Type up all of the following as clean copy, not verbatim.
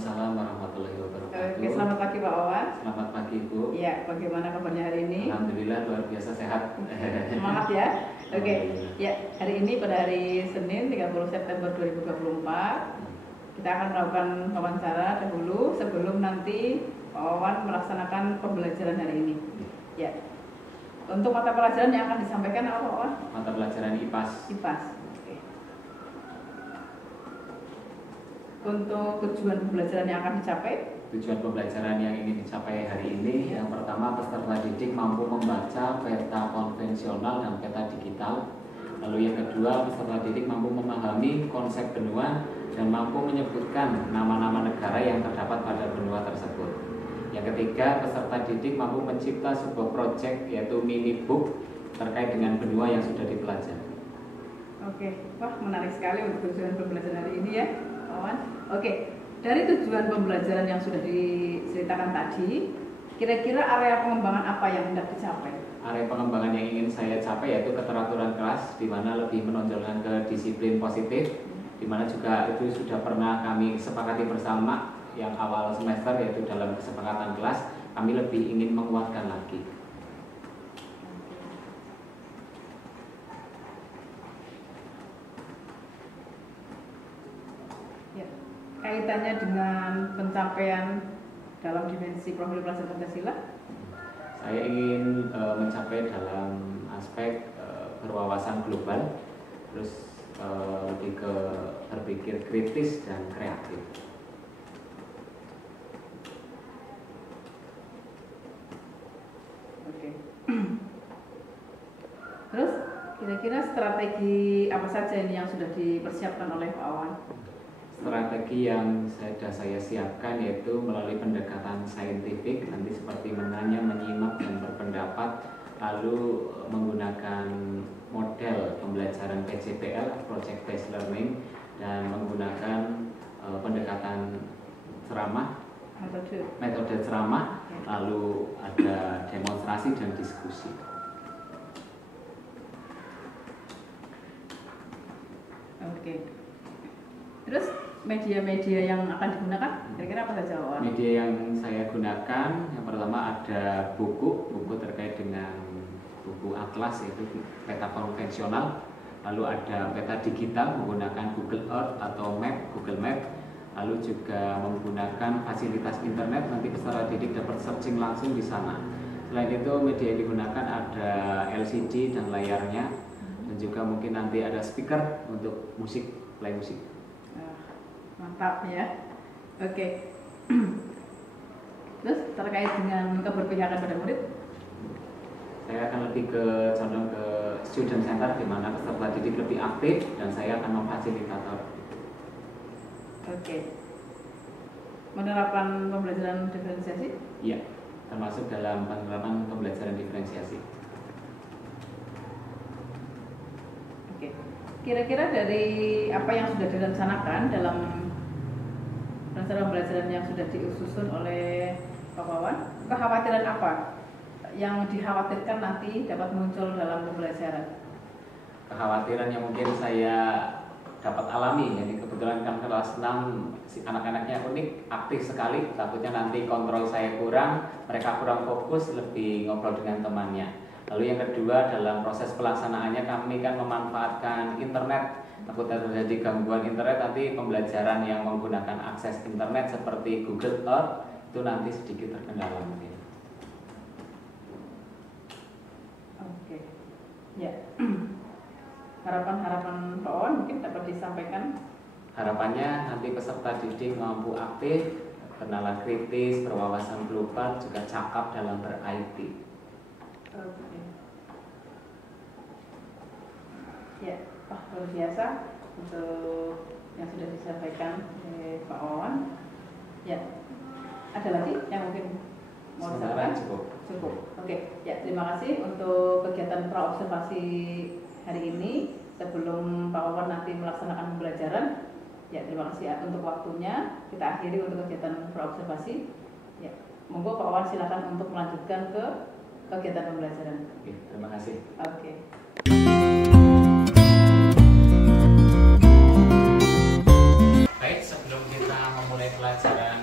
Waalaikumsalam warahmatullahi wabarakatuh. Oke, selamat pagi Pak Wawan. Selamat pagi Ibu. Iya, bagaimana kabarnya hari ini? Alhamdulillah luar biasa sehat. Semangat ya. Oke, ya hari ini pada hari Senin 30 September 2024 kita akan melakukan wawancara dahulu sebelum nanti Pak Wawan melaksanakan pembelajaran hari ini. Ya. Untuk mata pelajaran yang akan disampaikan apa Pak Wawan? Mata pelajaran IPAS. IPAS. Untuk tujuan pembelajaran yang akan dicapai? Tujuan pembelajaran yang ingin dicapai hari ini, yang pertama peserta didik mampu membaca peta konvensional dan peta digital. Lalu yang kedua, peserta didik mampu memahami konsep benua dan mampu menyebutkan nama-nama negara yang terdapat pada benua tersebut. Yang ketiga, peserta didik mampu mencipta sebuah proyek yaitu mini book terkait dengan benua yang sudah dipelajari. Oke, wah menarik sekali untuk tujuan pembelajaran hari ini ya. Oke, dari tujuan pembelajaran yang sudah diceritakan tadi, kira-kira area pengembangan apa yang hendak dicapai? Area pengembangan yang ingin saya capai yaitu keteraturan kelas, di mana lebih menonjolkan ke disiplin positif, di mana juga itu sudah pernah kami sepakati bersama yang awal semester, yaitu dalam kesepakatan kelas kami lebih ingin menguatkan lagi. Kaitannya dengan pencapaian dalam dimensi profil pelajar Pancasila? Saya ingin mencapai dalam aspek berwawasan global, terus lebih ke berpikir kritis dan kreatif. Oke. Terus kira-kira strategi apa saja ini yang sudah dipersiapkan oleh Pak Wawan? Strategi yang sudah saya siapkan yaitu melalui pendekatan saintifik, nanti seperti menanya, menyimak, dan berpendapat, lalu menggunakan model pembelajaran PJPL, Project Based Learning, dan menggunakan pendekatan ceramah, metode ceramah, lalu ada demonstrasi dan diskusi. Oke. Terus media-media yang akan digunakan kira-kira apa saja Pak? Media yang saya gunakan yang pertama ada buku terkait dengan buku atlas, yaitu peta konvensional, lalu ada peta digital menggunakan Google Earth atau Google Map, lalu juga menggunakan fasilitas internet, nanti peserta didik dapat searching langsung di sana. Selain itu media yang digunakan ada LCD dan layarnya, dan juga mungkin nanti ada speaker untuk musik, play musik. Mantap ya. Oke. Terus terkait dengan keberpihakan pada murid? Saya akan lebih condong ke student center, di mana peserta didik lebih aktif dan saya akan memfasilitator. Oke. Penerapan pembelajaran diferensiasi? Iya, termasuk dalam penerapan pembelajaran diferensiasi. Oke. Kira-kira dari apa yang sudah direncanakan dalam rencana pembelajaran yang sudah disusun oleh Pak Wawan, kekhawatiran apa yang dikhawatirkan nanti dapat muncul dalam pembelajaran? Kekhawatiran yang mungkin saya dapat alami, jadi kebetulan kan kelas 6 anak-anaknya unik, aktif sekali, takutnya nanti kontrol saya kurang, mereka kurang fokus, lebih ngobrol dengan temannya. Lalu yang kedua, dalam proses pelaksanaannya kami kan memanfaatkan internet. Takutnya terjadi gangguan internet, nanti pembelajaran yang menggunakan akses internet seperti Google Earth itu nanti sedikit terkendala mungkin. Oke. Ya. Harapan-harapan Pak Wawan mungkin dapat disampaikan. Harapannya nanti peserta didik mampu aktif, bernalar kritis, berwawasan global, juga cakap dalam ber-IT. Oke. Ya, wah luar biasa untuk yang sudah disampaikan oleh Pak Wawan. Ya, ada lagi yang mungkin mau disampaikan? Cukup. Oke. Ya, terima kasih untuk kegiatan praobservasi hari ini. Sebelum Pak Wawan nanti melaksanakan pembelajaran, ya terima kasih untuk waktunya. Kita akhiri untuk kegiatan praobservasi. Ya, monggo Pak Wawan silakan untuk melanjutkan ke kegiatan pembelajaran. Oke, terima kasih. Oke. Baik, sebelum kita memulai pelajaran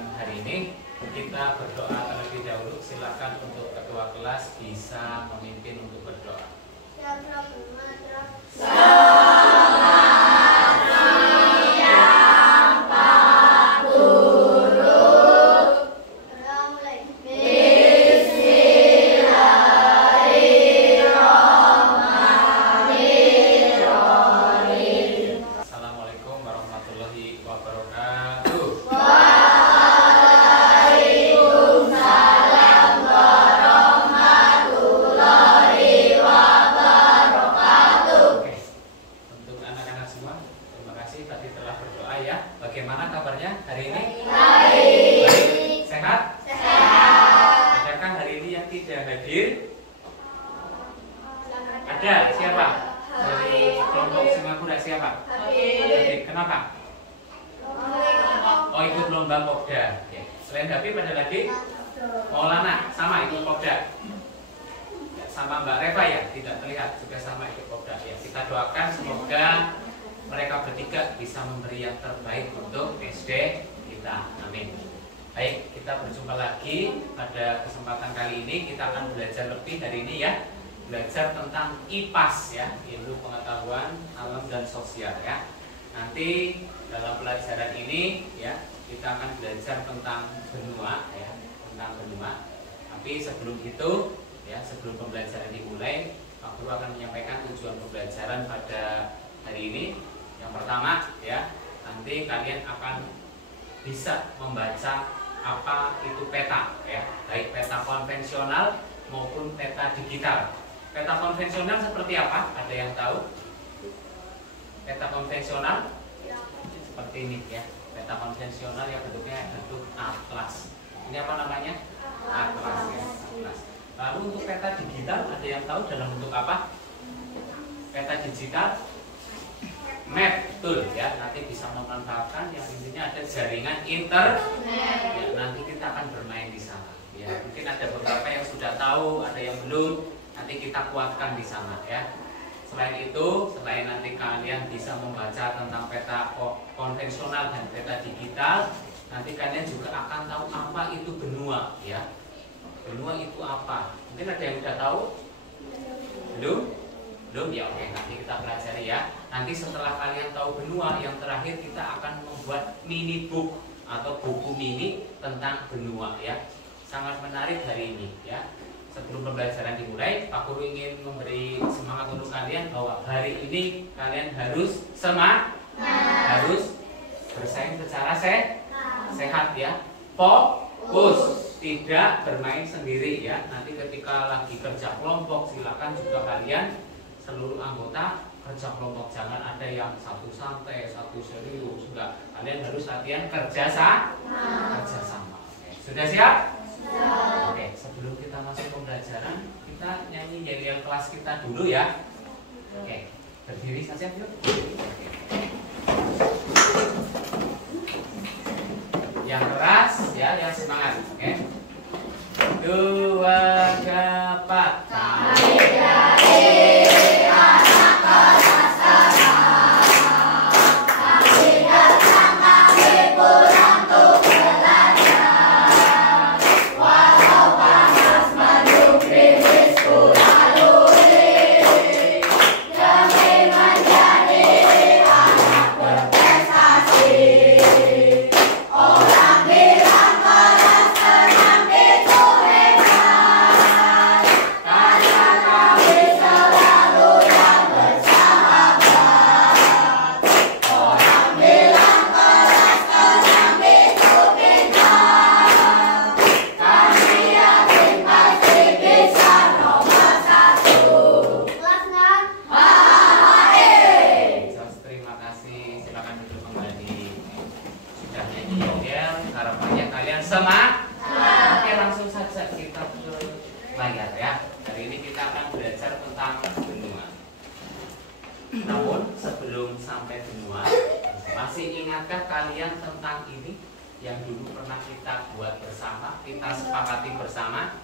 semua. Terima kasih tadi telah berdoa ya. Bagaimana kabarnya hari ini? Baik. Sehat? Sehat. Adakah hari ini yang tidak hadir? Ada. Siapa? Dari kelompok Singapura siapa? Habib. Kenapa? Oh, ikut lomba Pokda. Ya. Selain Habib ada lagi? Maulana, sama ikut Pokda. Ya, sama Mbak Reva ya, tidak terlihat juga sama ikut Pokda. Ya, kita doakan semoga mereka bertiga bisa memberi yang terbaik untuk SD kita. Amin. Baik, kita berjumpa lagi pada kesempatan kali ini. Kita akan belajar lebih hari ini ya. Belajar tentang IPAS ya, ilmu pengetahuan alam dan sosial ya. Nanti dalam pelajaran ini ya kita akan belajar tentang benua ya, tentang benua. Tapi sebelum itu ya, sebelum pembelajaran dimulai, Pak Guru akan menyampaikan tujuan pembelajaran pada hari ini. Yang pertama ya, nanti kalian akan bisa membaca apa itu peta ya, baik peta konvensional maupun peta digital. Peta konvensional seperti apa? Ada yang tahu? Peta konvensional seperti ini ya. Peta konvensional yang bentuknya bentuk atlas. Ini apa namanya? Atlas ya. Atlas. Lalu untuk peta digital ada yang tahu dalam bentuk apa? Peta digital map, betul ya. Nanti bisa memanfaatkan yang intinya ada jaringan internet. Ya, nanti kita akan bermain di sana. Ya, mungkin ada beberapa yang sudah tahu, ada yang belum. Nanti kita kuatkan di sana ya. Selain itu, selain nanti kalian bisa membaca tentang peta konvensional dan peta digital, nanti kalian juga akan tahu apa itu benua ya. Benua itu apa? Mungkin ada yang sudah tahu? Belum? Belum ya, oke, nanti kita pelajari ya. Nanti setelah kalian tahu benua, yang terakhir kita akan membuat mini book atau buku mini tentang benua ya. Sangat menarik hari ini ya. Sebelum pembelajaran dimulai, Pak Guru ingin memberi semangat untuk kalian bahwa hari ini kalian harus harus bersaing secara sehat ya. Fokus, tidak bermain sendiri ya. Nanti ketika lagi kerja kelompok, silakan juga kalian seluruh anggota kerja kelompok, jangan ada yang satu santai, satu serius. Enggak, kalian harus latihan kerja sama. Oke. Sudah siap? Oke, sebelum kita masuk pembelajaran, kita nyanyi yel-yel kelas kita dulu ya. Oke, berdiri saja yuk. Yang keras ya, yang semangat. Oke. 2, 3, 4. Namun sebelum sampai benua, masih ingatkah kalian tentang ini yang dulu pernah kita buat bersama, kita sepakati bersama?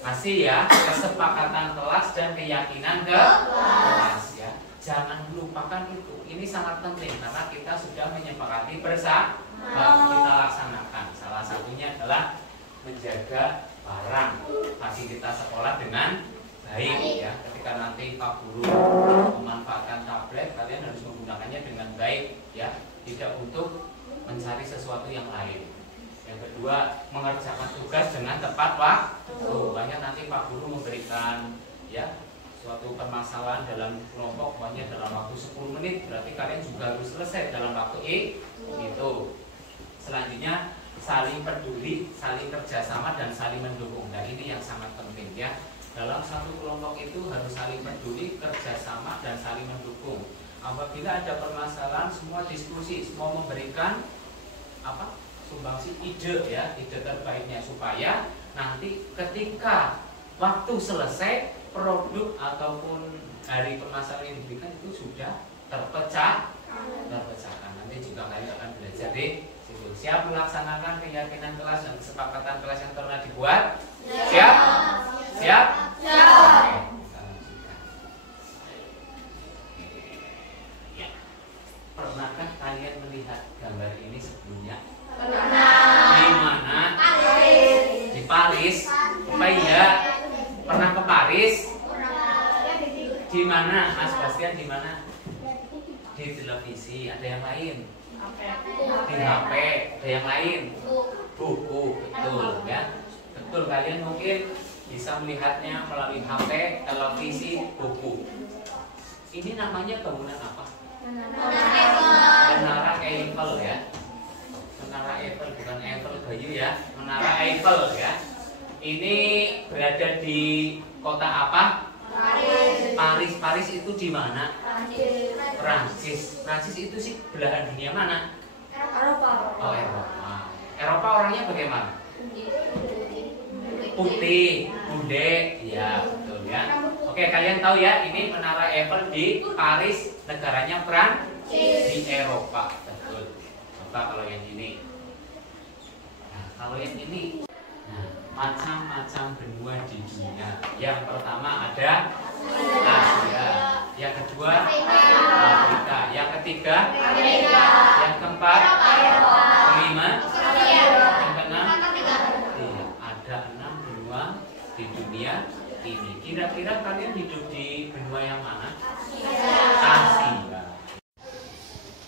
Masih ya, kesepakatan kelas dan keyakinan kelas ya. Jangan lupakan itu. Ini sangat penting karena kita sudah menyepakati bersama, kita laksanakan. Salah satunya adalah menjaga barang fasilitas sekolah dengan baik ya. Ketika nanti Pak Guru memanfaatkan tablet, kalian harus menggunakannya dengan baik ya, tidak untuk mencari sesuatu yang lain. Yang kedua, mengerjakan tugas dengan tepat waktu. Banyak nanti Pak Guru memberikan ya suatu permasalahan dalam kelompok, banyak dalam waktu 10 menit, berarti kalian juga harus selesai dalam waktu itu. Selanjutnya, saling peduli, saling kerjasama dan saling mendukung. Nah, ini yang sangat penting ya. Dalam satu kelompok itu harus saling peduli, kerjasama dan saling mendukung. apabila ada permasalahan semua diskusi, semua memberikan sumbangsi ide ya, ide terbaiknya supaya nanti ketika waktu selesai produk ataupun dari permasalahan yang diberikan itu sudah terpecahkan. Nanti juga kalian akan belajar di situ. Siap melaksanakan keyakinan kelas dan kesepakatan kelas yang pernah dibuat? Siap? Siap? Oke, kita lanjutkan. Ya. Pernahkah kalian melihat gambar ini sebelumnya? Di mana? Di Paris. Apa iya? Pernah ke Paris? Di mana? Mas Bastian di mana? Di televisi. Ada yang lain? Di HP. Ada yang lain? Buku. Betul ya. Betul, kalian mungkin bisa melihatnya melalui HP, televisi, buku. Ini namanya bangunan apa? Menara Eiffel ya. Menara Eiffel, bukan Eiffel Bayu ya. Menara Eiffel ya. Ini berada di kota apa? Paris. Paris itu di mana? Prancis. Prancis itu sih belahan dunia mana? Eropa. Oh, Eropa. Eropa orangnya bagaimana? Putih, bude, ya betul ya. Oke, kalian tahu ya, ini Menara Eiffel di Paris, negaranya Prancis, di Eropa, betul. Coba kalau yang ini. Nah, kalau yang ini, macam-macam benua di dunia. Yang pertama ada Asia, yang kedua Afrika, yang ketiga Amerika, yang keempat kelima, yang keenam ada 6 benua di dunia ini. Kira-kira kalian hidup di benua yang mana? Asia.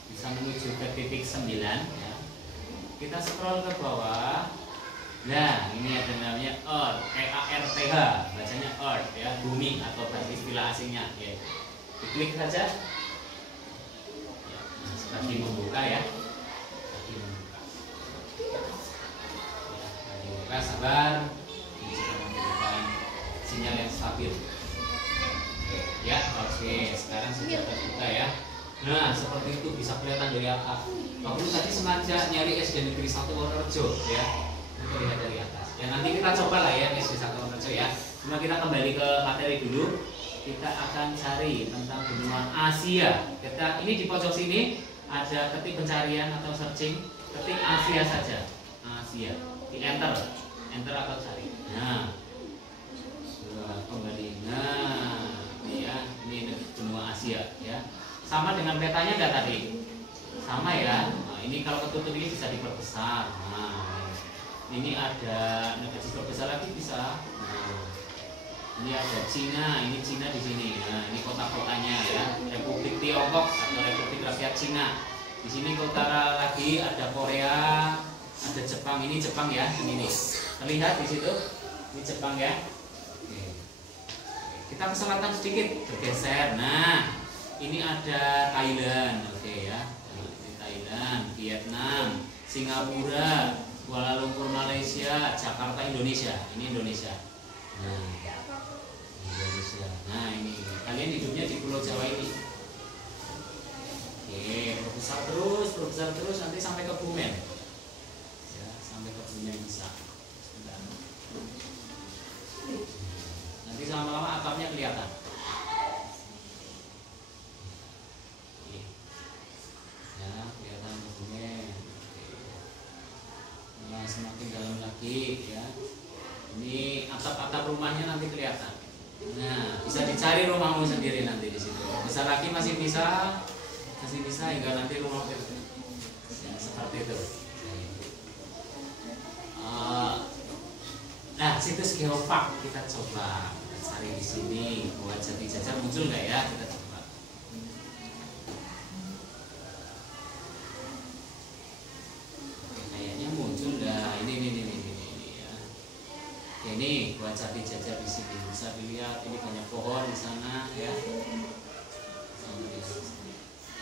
Bisa menuju ke titik 9 ya. Kita scroll ke bawah. Nah, ini ada namanya Earth, EARTH, bacanya Earth ya, bumi atau bahasa istilah asingnya. Oke. Diklik saja. Ya, lagi membuka ya. Lagi membuka. Ya, lagi membuka, sabar. Ini sudah memberikan sinyal yang stabil. Ya, oke. Sekarang sudah terbuka ya. Nah, seperti itu bisa kelihatan dari atas. Waktu tadi sengaja nyari SD Negeri 1 Wonorejo ya. Lihat dari atas. Ya nanti kita coba lah ya SD 1 Wonorejo ya. Cuma kita kembali ke materi dulu. Kita akan cari tentang benua Asia. Ini di pojok sini ada ketik pencarian atau searching, ketik Asia saja. Asia. Di enter atau cari. Nah, kembali. Nah, ya ini benua Asia ya. Sama dengan petanya enggak tadi? Sama ya. Nah, ini kalau ketutup ini bisa diperbesar. Nah, ini ada diperbesar lagi bisa. Nah, ini ada Cina, ini Cina di sini. Nah, ini kota-kotanya ya. Republik Tiongkok atau Republik Rakyat Cina. Di sini kota lagi ada Korea, ada Jepang. Ini Jepang ya, ini nih. Terlihat di situ. Ini Jepang ya. Oke. Kita ke selatan sedikit, bergeser. Nah, ini ada Thailand, oke ya. Ini Thailand, Vietnam, Singapura, Kuala Lumpur Malaysia, Jakarta Indonesia. Ini Indonesia. Nah, Indonesia. Nah, ini kalian hidupnya di Pulau Jawa ini. Oke, berbesar terus nanti sampai ke Bumen. Ya, sampai ke Bumen bisa. Sebentar. Nanti lama-lama atapnya kelihatan. Semakin dalam lagi ya. Ini atap-atap rumahnya nanti kelihatan. Nah, bisa dicari rumahmu sendiri nanti di situ. Besar lagi masih bisa hingga nanti rumah ya, seperti itu. Nah, situs Geopark kita coba cari di sini. Buat Jati Jajar muncul nggak ya? Kita coba. Kayaknya muncul dah. Ini ya. Ini buat Jati Jajar di sini bisa dilihat. Ini banyak pohon di sana ya.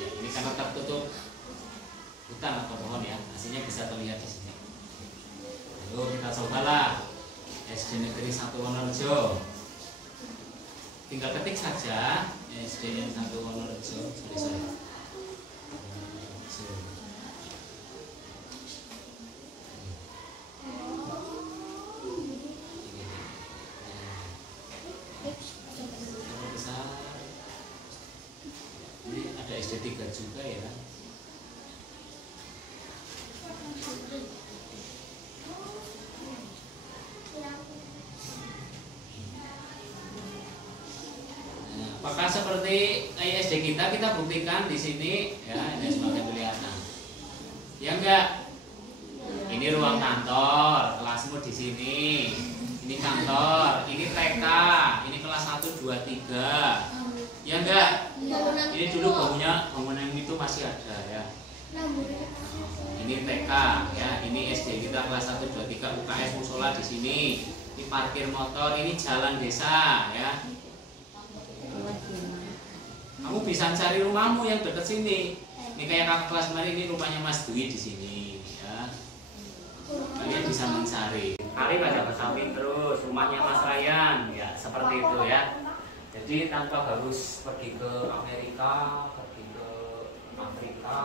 Ya, ini karena tertutup hutan atau pohon ya, hasilnya bisa terlihat di sini. Lalu kita cobalah SD Negeri 1 Wonorejo. Tinggal ketik saja SDN 1 Wonorejo, sorry. Ini ada SD 3 juga ya. Apakah seperti SD kita buktikan di sini ya, ini semakin kelihatan. Ya enggak? Ini ruang kantor, kelasmu di sini. Ini kantor, ini TK, ini kelas 1 2 3. Ya enggak? Ini dulu bangunan itu masih ada ya. Ini TK ya, ini SD kita kelas 1 2 3, UKS musola di sini. Ini parkir motor, ini jalan desa ya. Kamu bisa cari rumahmu yang dekat sini. Ini kayak kakak kelas kemarin, ini rumahnya Mas Dwi di sini ya. Kalian bisa mencari. Kali pada ke samping terus rumahnya Mas Ryan ya, seperti itu ya. Jadi tanpa harus pergi ke Amerika, pergi ke Afrika,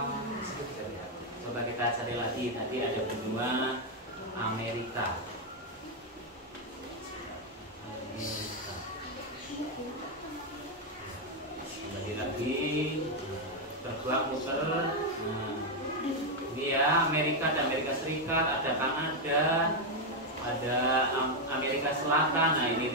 ya. Coba kita cari lagi. Tadi ada benua Amerika. Kembali lagi, terbang muter. Nah, ini ya Amerika, ada Amerika Serikat, ada Kanada, ada Amerika Selatan. Nah ini.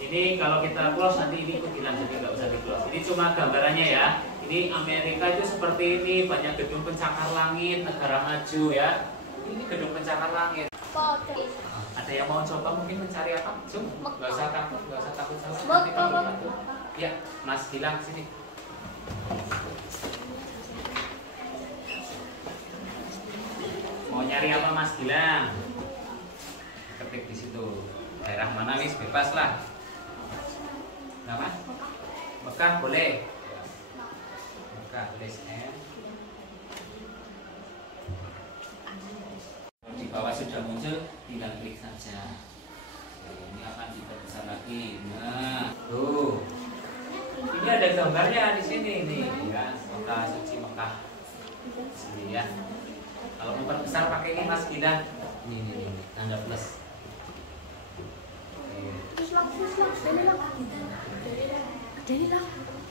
Ini kalau kita close nanti ini aku bilang, jadi nggak usah di close. Ini cuma gambarannya ya. Ini Amerika itu seperti ini, banyak gedung pencakar langit, negara maju ya. Ini gedung pencakar langit. Ada yang mau coba mungkin mencari apa? Coba, nggak usah takut salah. Nanti kamu bantu. Ya, Mas bilang sini. Mau nyari apa Mas Gilang? Ketik di situ. Daerah mana wis bebas lah. Nama? Mekah boleh. Mekah boleh scan. Di bawah sudah muncul, tinggal klik saja. Ini akan diperbesar lagi. Nah, tuh. Ini ada gambarnya di sini nih, ya. Mekah, suci Mekah. Sini ya. Kalau mau perbesar pakai ini Mas Gilang. Ini tanda plus.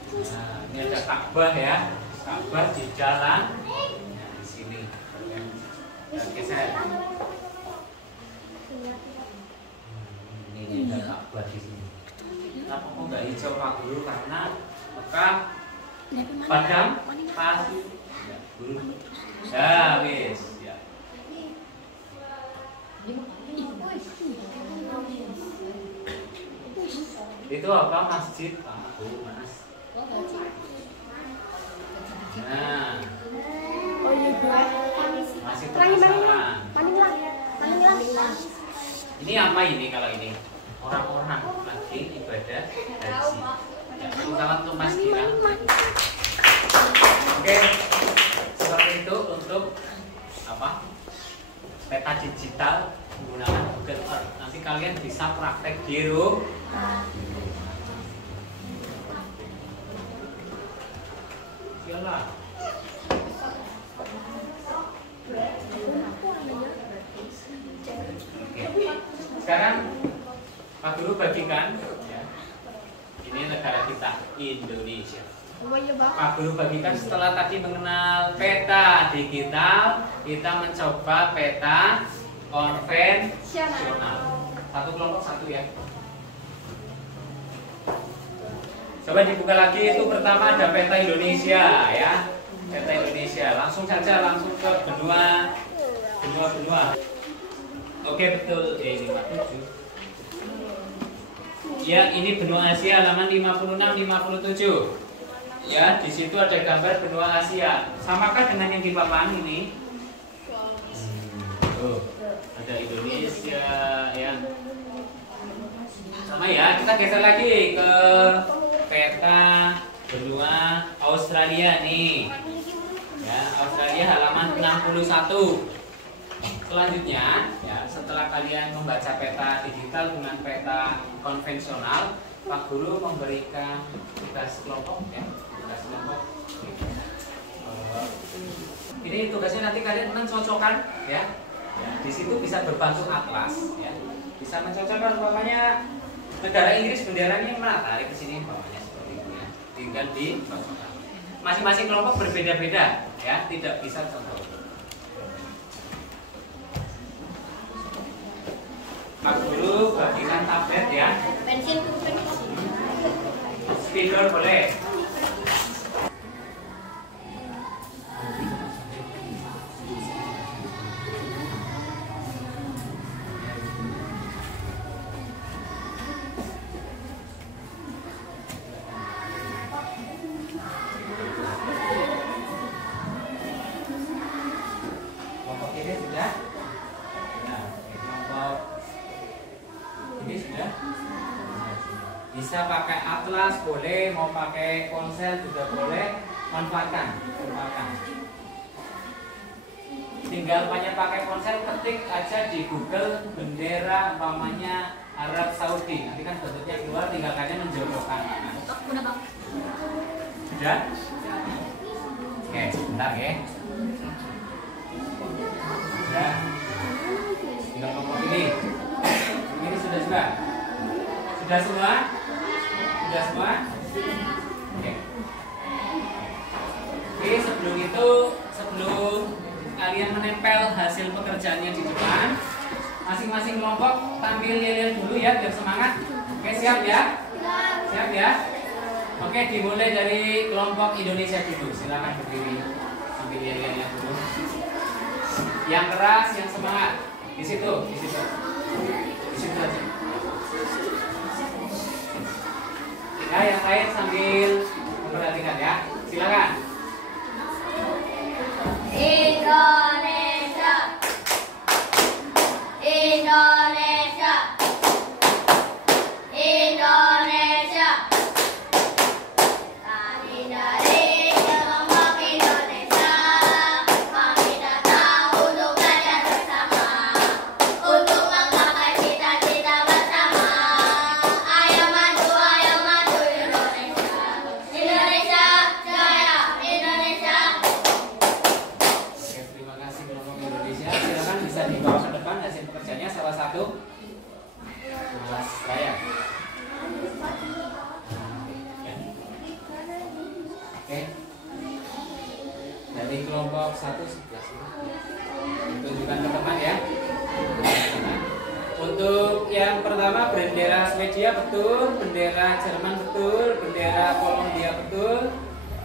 Nah, ini ada Ka'bah ya, Ka'bah di jalan. Nah, di sini. Oke saya. Ini ada Ka'bah di sini. Kenapa kok nggak hijau Pak Guru? Karena Mekah padam pasir. Ya, Guru. Ya, wis. Ya. Itu apa masjid Pak Bu Mas? Nah, masih penasaran. Ini apa ini kalau ini? Orang-orang lagi ibadah haji. Ya, terutama untuk Mas Gilang. Oke, seperti itu untuk apa? Peta digital menggunakan Google Earth. Nanti kalian bisa praktek di rumah. Sialah. Sekarang Pak Guru bagikan ya. Ini negara kita Indonesia. Pak Guru bagikan setelah tadi mengenal peta digital, kita mencoba peta konvensional. Satu kelompok satu ya. Coba dibuka lagi, itu pertama ada peta Indonesia ya. Peta Indonesia. Langsung saja langsung ke benua. Oke betul. 57. Ya, ini benua Asia halaman 56 57. Ya, di situ ada gambar benua Asia. Samakah dengan yang di papan ini? Ada Indonesia ya. Sama ya, kita geser lagi ke peta benua Australia nih. Ya, Australia halaman 61. Selanjutnya, ya, setelah setelah kalian membaca peta digital dengan peta konvensional, Pak Guru memberikan tugas kelompok ya, tugas kelompok. Ini tugasnya nanti kalian mencocokkan ya. Di situ bisa berbantu atlas ya. Bisa mencocokkan umpamanya negara Inggris benderanya yang mana, tarik ke sini bawahnya seperti itu ya. Tinggal dicocokkan. Masing-masing kelompok berbeda-beda ya, tidak bisa contoh. Pak Guru bagikan tablet ya. Pensil. Spidol boleh. Kelompok ini sudah. Nah, kelompok ini sudah. Bisa pakai atlas boleh, mau pakai ponsel juga boleh, manfaatkan. Tinggal banyak pakai ponsel, ketik aja di Google bendera umpamanya Arab Saudi, nanti kan bentuknya keluar, tinggal kalian menjodohkan. Udah bang. Sudah? Oke, sebentar ya. Sudah. Tinggal kelompok ini. Ini sudah juga. Sudah semua? Sudah semua? Oke. Oke, sebelum kalian menempel hasil pekerjaannya di depan, masing-masing kelompok tampil yel-yel dulu ya, biar semangat. Oke, siap ya? Siap ya? Oke, dimulai dari kelompok Indonesia dulu. Silakan berdiri, ambil yel-yelnya dulu. Yang keras, yang semangat. Di situ aja. Ya, yang lain sambil memperhatikan ya. Silakan. Indonesia. Tadi dari kelompok Indonesia, kami datang untuk belajar bersama, untuk menggapai cita-cita bersama. Ayo maju Indonesia. Indonesia jaya, Indonesia. Oke, terima kasih kelompok Indonesia. Silakan bisa dibawa ke depan hasil pekerjaannya salah satu kelas saya. Oke. Dari kelompok 1 sebelah sini. Tunjukkan ke teman ya. Untuk yang pertama bendera Swedia betul, bendera Jerman betul, bendera Kolombia betul,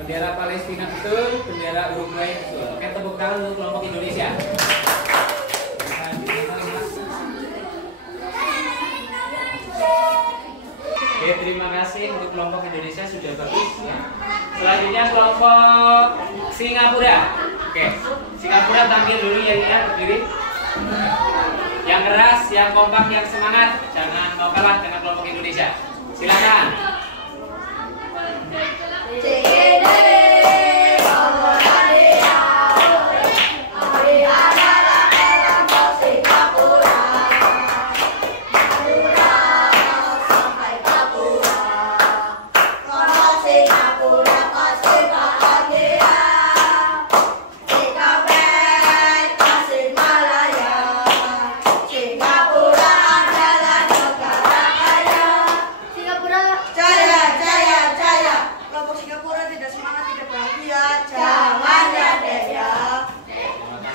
bendera Palestina betul, bendera Uruguay betul. Oke, tepuk tangan untuk kelompok Indonesia. Oke, terima kasih untuk kelompok Indonesia sudah bagus ya. Selanjutnya kelompok Singapura. Oke, Singapura tampil dulu ya, berdiri. Yang keras, yang kompak, yang semangat, jangan mau kalah dengan kelompok Indonesia. Silakan.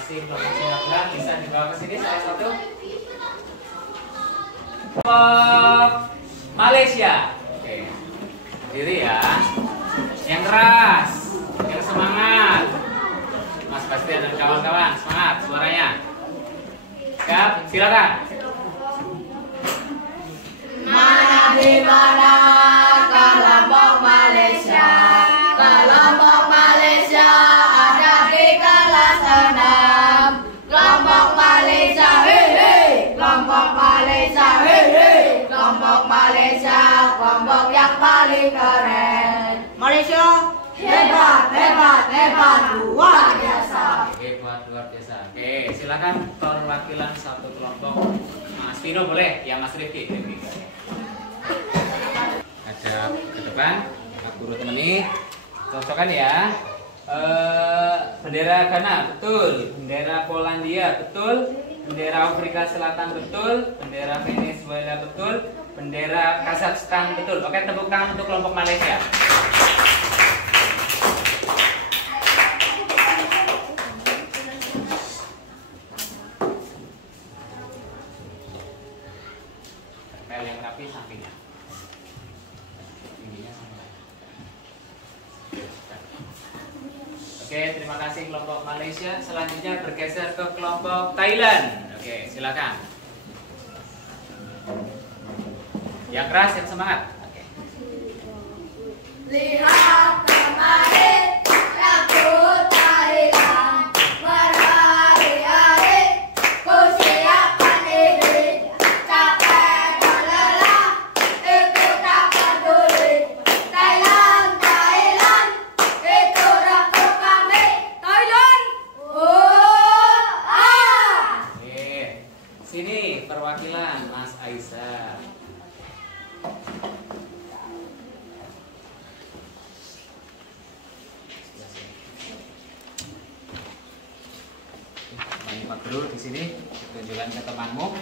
Kelompok Singapura bisa dibawa ke sini salah satu. Kelompok Malaysia. Oke. Berdiri ya. Yang keras, yang semangat. Mas Bastian dan kawan-kawan, semangat suaranya. Siap, silakan. Mana di mana kelompok Malaysia? Kelompok Malaysia ada di kelas 6. Kelompok Malaysia, hei hei. Kelompok Malaysia, hei hei. Kelompok Malaysia, kelompok yang paling keren. Malaysia hebat, hebat, hebat, luar biasa. Hebat, luar biasa. Oke, silakan. silakan perwakilan satu kelompok. Mas Vino boleh, ya Mas Rifki. Ada ke depan, Pak Guru temani. Cocokkan ya. Bendera Ghana betul, bendera Polandia betul, bendera Afrika Selatan betul, bendera Venezuela betul, bendera Kazakhstan betul. Oke, tepuk tangan untuk kelompok Malaysia. Tempel yang rapi sampingnya. Tingginya sama. Oke, terima kasih kelompok Malaysia. Selanjutnya bergeser ke kelompok Thailand. Oke, silakan. Yang keras, yang semangat. Oke. Lihat kemarin lagu Thailand berhari-hari ku siapkan diri capek dan lelah itu tak peduli Thailand Thailand itu raku kami Thailand Oke. Sini perwakilan Mas Aisyah. Pak Guru di sini tunjukkan ke temanmu.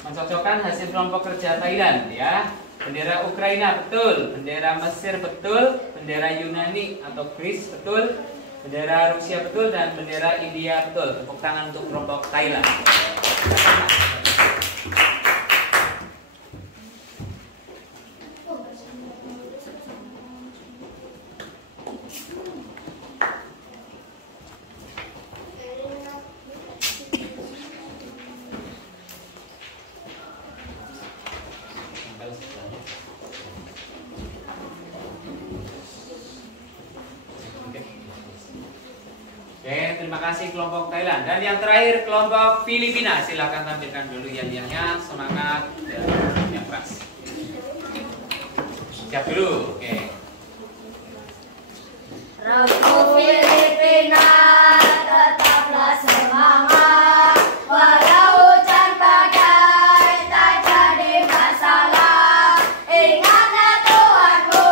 Mencocokkan hasil kelompok kerja Thailand ya. Bendera Ukraina betul, bendera Mesir betul, bendera Yunani atau Greece betul, bendera Rusia betul dan bendera India betul. Tepuk tangan untuk kelompok Thailand. Oke, terima kasih kelompok Thailand. Dan yang terakhir kelompok Filipina. Silakan tampilkan dulu yang semangat dan yang keras. Siap dulu. Oke. Ragu Filipina tetaplah semangat walau hujan badai tak jadi masalah. Ingatlah Tuhanmu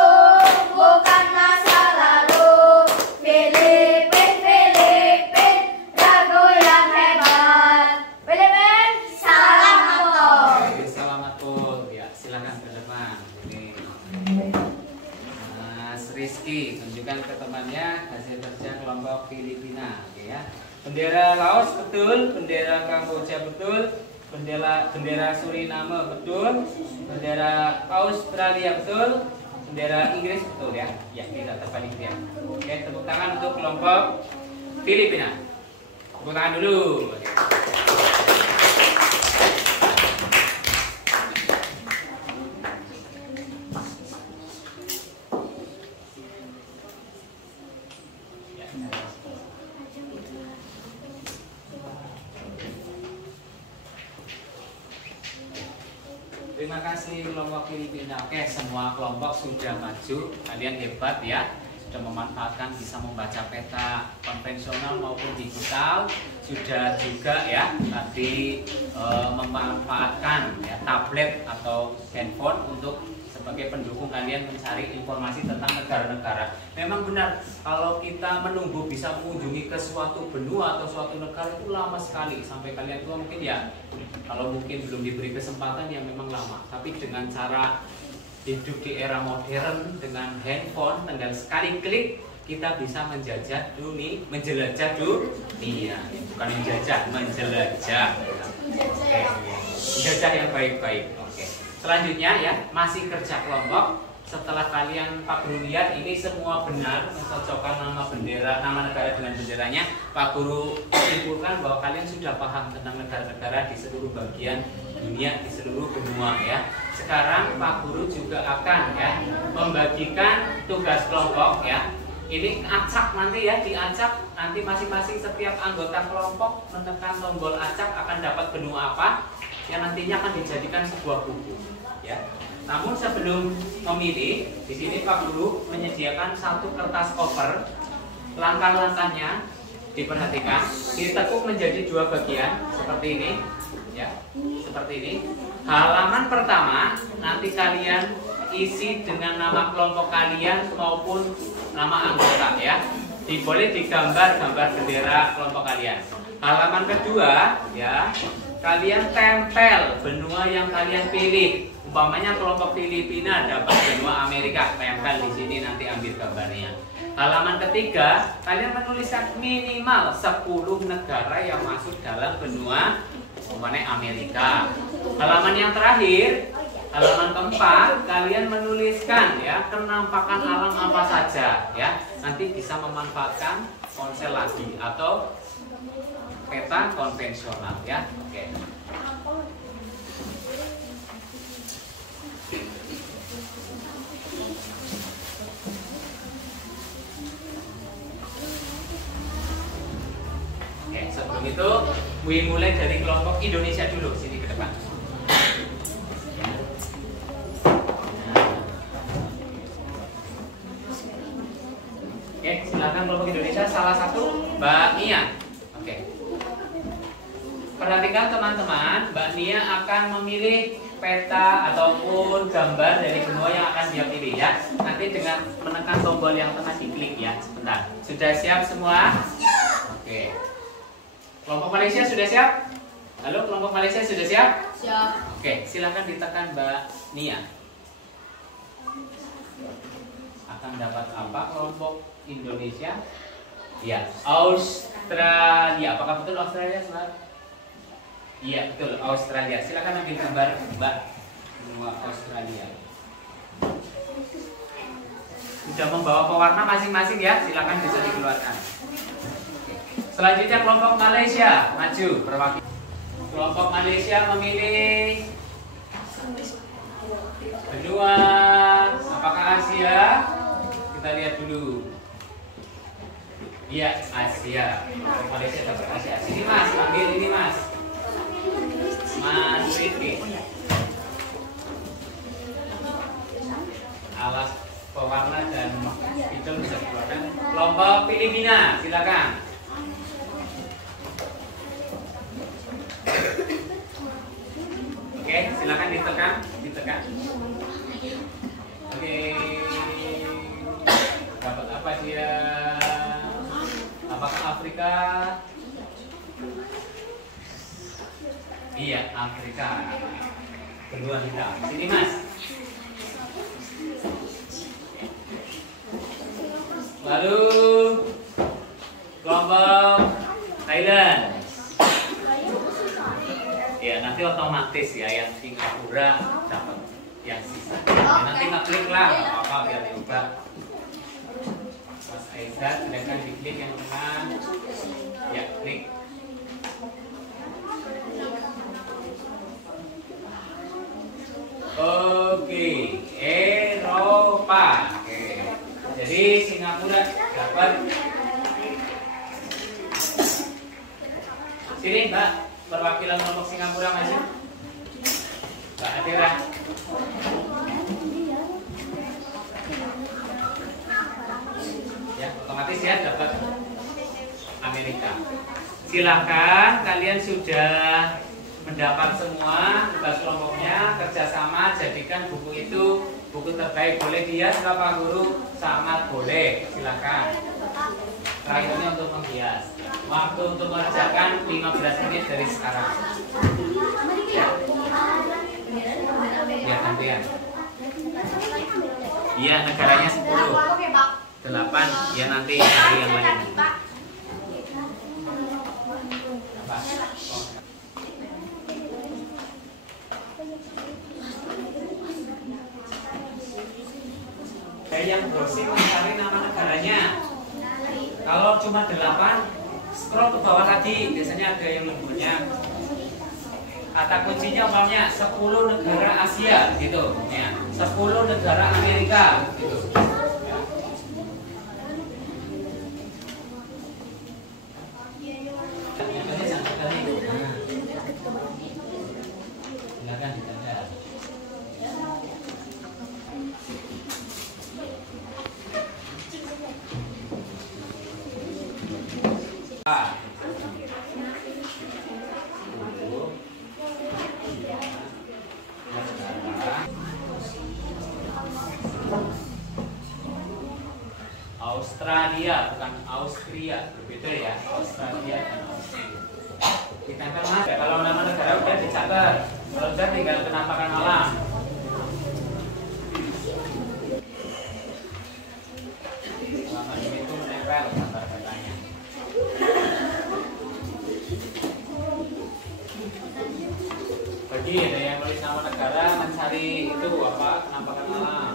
bukan masa lalu. Filipin ragu yang hebat. Filipin salam atur. Oke, selamat pun. Ya, silakan ke depan. Ini Mas Rizky tunjukkan ke temannya hasil kerja kelompok Filipina. Oke ya. Bendera Laos betul, bendera Kamboja betul, bendera Suriname betul, bendera Australia betul, bendera Inggris betul ya. Ya, tidak terbalik ya. Oke, tepuk tangan untuk kelompok Filipina. Tepuk tangan dulu. Oke. Terima kasih kelompok Filipina. Oke, semua kelompok sudah maju. Kalian hebat ya. Sudah memanfaatkan, bisa membaca peta konvensional maupun digital. Sudah juga ya tadi memanfaatkan ya tablet atau handphone untuk sebagai pendukung kalian mencari informasi tentang negara-negara. Memang benar kalau kita menunggu bisa mengunjungi ke suatu benua atau suatu negara itu lama sekali, sampai kalian tua mungkin ya. Kalau mungkin belum diberi kesempatan ya memang lama. Tapi dengan cara hidup di era modern dengan handphone, tinggal sekali klik kita bisa menjelajah dunia, bukan menjajah, menjelajah. Oke. Menjajah yang baik-baik. Oke. Selanjutnya ya, masih kerja kelompok. Setelah kalian Pak Guru lihat ini semua benar mencocokkan nama bendera, nama negara dengan benderanya, Pak Guru simpulkan bahwa kalian sudah paham tentang negara-negara di seluruh bagian dunia, di seluruh benua ya. Sekarang Pak Guru juga akan ya membagikan tugas kelompok ya. Ini acak nanti ya, diacak nanti masing-masing setiap anggota kelompok menekan tombol acak akan dapat benua apa yang nantinya akan dijadikan sebuah buku ya. Namun sebelum memilih, di sini Pak Guru menyediakan satu kertas cover langkah-langkahnya diperhatikan, ditekuk menjadi dua bagian seperti ini, ya, seperti ini. Halaman pertama nanti kalian isi dengan nama kelompok kalian maupun nama anggota, ya. Boleh digambar gambar bendera kelompok kalian. Halaman kedua, ya, kalian tempel benua yang kalian pilih. Umpamanya kelompok Filipina dapat benua Amerika, tempel di sini, nanti ambil gambarnya. Halaman ketiga, kalian menuliskan minimal 10 negara yang masuk dalam benua umpamanya Amerika. Halaman yang terakhir, halaman keempat, kalian menuliskan ya kenampakan alam apa saja, ya. Nanti bisa memanfaatkan konstelasi atau peta konvensional, ya. Oke. Oke, sebelum itu mulai dari kelompok Indonesia dulu, sini ke depan. Oke, silakan kelompok Indonesia salah satu Mbak Nia. Oke. Perhatikan teman-teman, Mbak Nia akan memilih peta ataupun gambar dari benua yang akan dia pilih, ya. Nanti dengan menekan tombol yang tengah diklik, ya. Sebentar. Sudah siap semua? Oke. Kelompok Malaysia sudah siap? Halo, kelompok Malaysia sudah siap? Siap. Oke, silakan ditekan Mbak Nia. Akan dapat apa kelompok Indonesia? Ya, Australia. Apakah betul Australia, Sobat? Iya, betul, Australia. Silakan ambil gambar Mbak benua Australia. Sudah membawa pewarna masing-masing, ya? Silakan bisa dikeluarkan. Selanjutnya kelompok Malaysia, maju perwakilan. Kelompok Malaysia memilih benua apakah Asia? Kita lihat dulu. Iya, Asia. Kelompok Malaysia dapat Asia. Sini Mas, ambil ini Mas. Mas Rifki. Alas pewarna dan spidol bisa dikeluarkan. Kelompok Filipina, silakan. Oke, silakan ditekan. Oke, dapat apa dia? Apakah Afrika? Iya, Afrika. Benua hitam. Sini Mas. Lalu kelompok Thailand. Ya, nanti otomatis ya yang Singapura dapat yang sisa. Ya, nanti ngeklik lah, nggak apa-apa biar diubah. Mas Aizat, silakan diklik yang tengah. Ya, klik. Oke, Eropa. Oke. Jadi Singapura dapat. Sini, Mbak. Perwakilan kelompok Singapura maju. Mbak Adira. Ya, otomatis ya dapat Amerika. Silakan kalian sudah mendapat semua tugas kelompoknya, kerjasama jadikan buku itu buku terbaik. Boleh dihias Bapak Guru? Sangat boleh. Silakan. Terakhirnya untuk menghias. Waktu untuk mengerjakan 15 menit dari sekarang. Ya, ya gantian. Iya, negaranya 10. 8, ya nanti hari yang lain. Kayak yang browsing mencari nama negaranya. Kalau cuma 8, scroll ke bawah lagi, biasanya ada yang menyebutnya. Kata kuncinya umpamanya 10 negara Asia gitu, ya. 10 negara Amerika gitu. Ya. Silakan ditanda. Australia, bukan Austria, berbeda ya. Australia dan Austria. Ditempel mas. Ya, kalau nama negara udah dicatat. Kalau udah tinggal penampakan alam. Selama ini itu menempel gambar petanya. Bagi ada yang nulis nama negara mencari itu apa penampakan alam.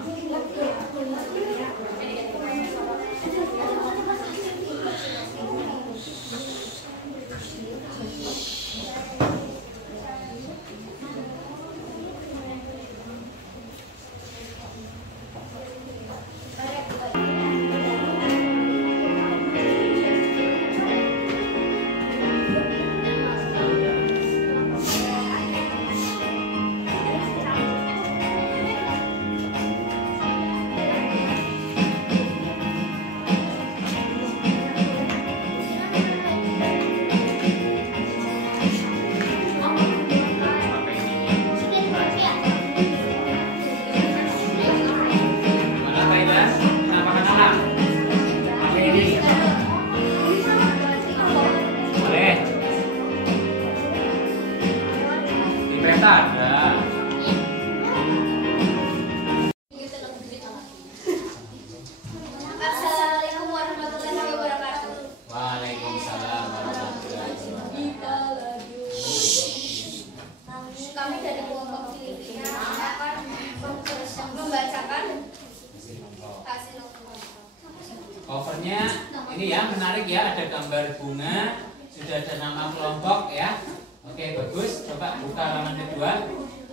Assalamualaikum warahmatullahi wabarakatuh. Waalaikumsalam warahmatullahi wabarakatuh. Kami dari kelompok Filipina akan membacakan hasil Covernya ini ya menarik ya, ada gambar bunga, sudah ada nama kelompok ya. Oke bagus, coba buka halaman kedua.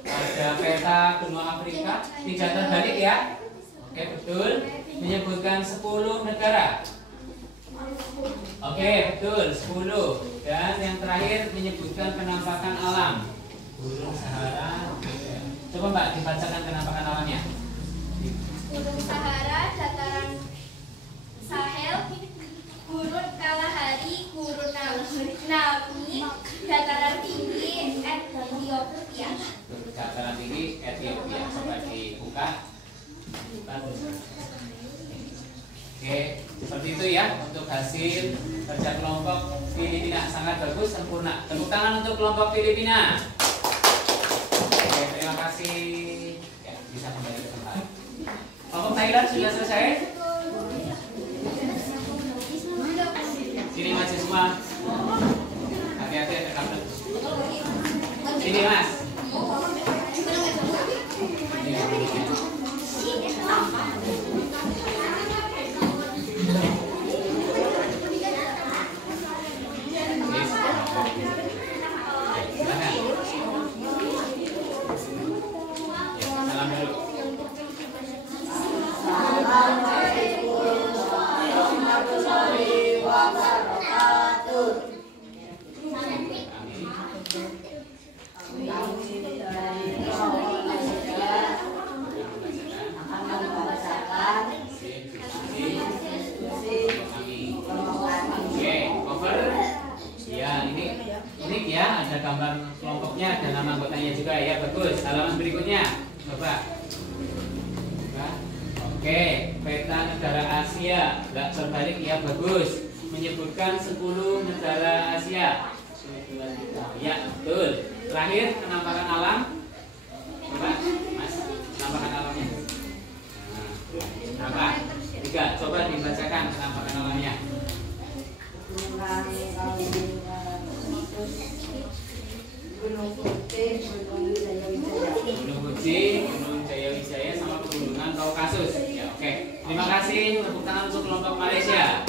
Ada peta benua Afrika, tidak terbalik ya. Oke betul, menyebutkan 10 negara. Oke betul 10. Dan yang terakhir menyebutkan penampakan alam. Gunung Sahara. Coba Mbak dibacakan penampakan alamnya. Gunung Sahara, dataran Sahel, Gurun Kalahari, Gurun Nami, dataran tinggi Ethiopia. Dataran tinggi Ethiopia. Coba dibuka. Bagus. Oke, seperti itu ya untuk hasil kerja kelompok Filipina. Sangat bagus, sempurna. Tepuk tangan untuk kelompok Filipina. Oke, terima kasih. Ya, bisa kembali ke tempat. Kelompok Thailand sudah selesai? Sini mahasiswa. Hati-hati ada kabel. Sini mas. Ada gambar kelompoknya, ada nama anggotanya juga ya, bagus. Halaman berikutnya, coba. Oke, peta negara Asia, nggak terbalik ya, bagus. Menyebutkan 10 negara Asia. Ya, betul. Terakhir, penampakan alam. Coba, Mas, penampakan alamnya. Berapa? 3. Coba dibacakan penampakan alamnya. Gunung Putih, Gunung Fuji, Gunung Jaya Wijaya, sama pegunungan Kaukasus. Ya, oke. Terima kasih. Tepuk tangan untuk kelompok Malaysia.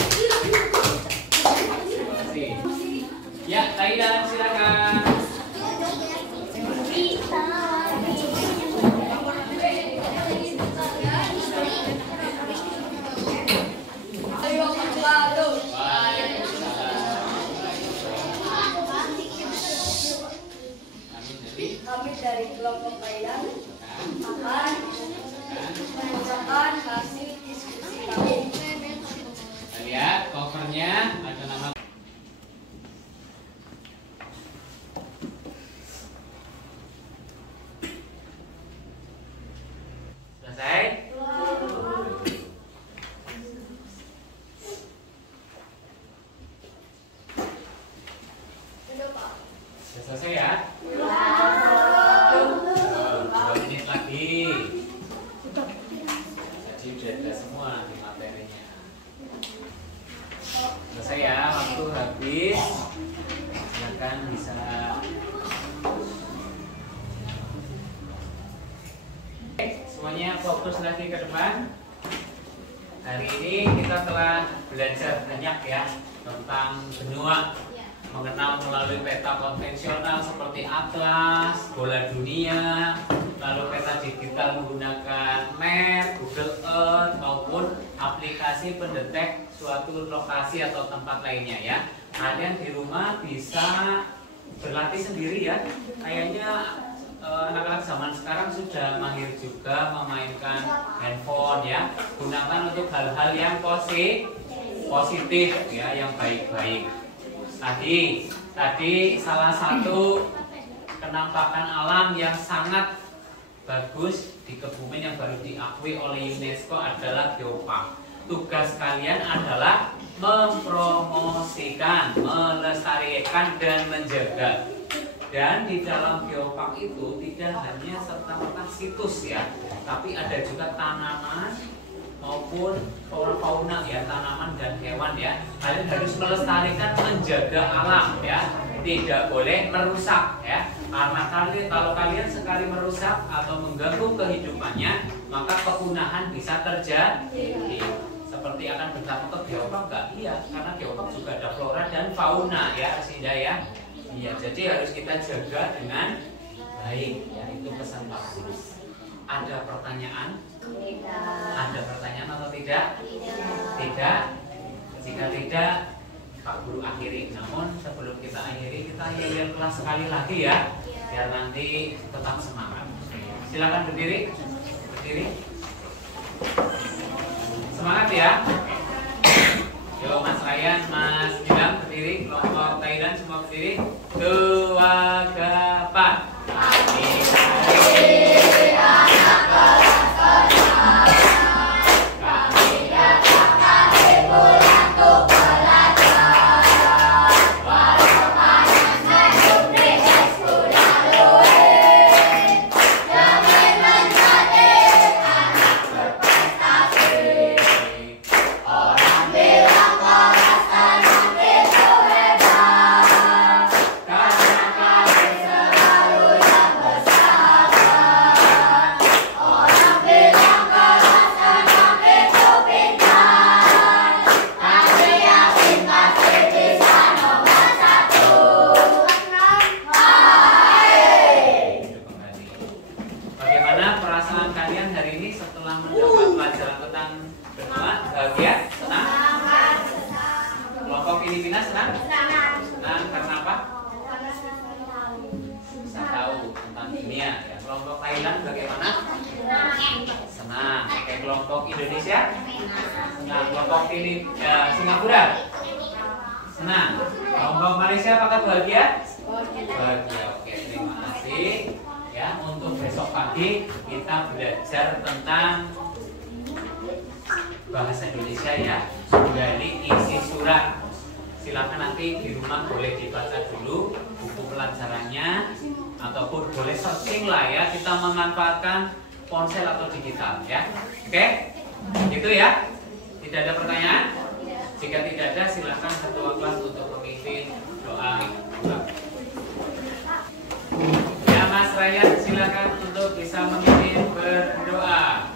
Terima kasih. Ya, Thailand silakan. Kami dari kelompok Thailand akan membacakan hasil diskusi kami. Kalian sudah ada semua di materinya. Selesai ya, waktu habis. Silakan bisa. Semuanya fokus lagi ke depan. Hari ini kita telah belajar banyak ya tentang benua, mengenal melalui peta konvensional seperti atlas, bola dunia, lalu peta digital menggunakan map, Google Earth maupun aplikasi pendetek suatu lokasi atau tempat lainnya ya. Kalian di rumah bisa berlatih sendiri ya. Kayaknya anak-anak zaman sekarang sudah mahir juga memainkan handphone ya. Gunakan untuk hal-hal yang positif ya, yang baik-baik. Tadi salah satu penampakan alam yang sangat bagus di Kebumen yang baru diakui oleh UNESCO adalah geopark. Tugas kalian adalah mempromosikan, melestarikan dan menjaga. Dan di dalam geopark itu tidak hanya serta-merta situs ya, tapi ada juga tanaman maupun fauna ya, tanaman dan hewan ya. Kalian harus melestarikan, menjaga alam ya, tidak boleh merusak ya. Karena kalau kalian sekali merusak atau mengganggu kehidupannya, maka kepunahan bisa terjadi. Seperti akan berdampak ke geopark nggak? Iya, karena geopark juga ada flora dan fauna ya, Arsinda ya. Iya, jadi harus kita jaga dengan baik ya, itu pesan Pak Guru. Ada pertanyaan? Tidak. Ada pertanyaan atau tidak? Tidak. Jika tidak, Pak Guru akhiri. Namun sebelum kita akhiri, kita yel kelas sekali lagi ya, biar nanti tetap semangat. Silakan berdiri. Berdiri. Semangat ya. Yo Mas Ryan, Mas Gilang berdiri, kelompok Thailand semua berdiri. 2, 3. Bahasa Indonesia ya, dari isi surat. Silakan nanti di rumah boleh dibaca dulu buku pelajarannya, ataupun boleh searching lah ya. Kita memanfaatkan ponsel atau digital ya. Oke, gitu ya. Tidak ada pertanyaan? Jika tidak ada, silakan ketua kelas untuk memimpin doa. Ya Mas Ryan, silakan untuk bisa memimpin berdoa.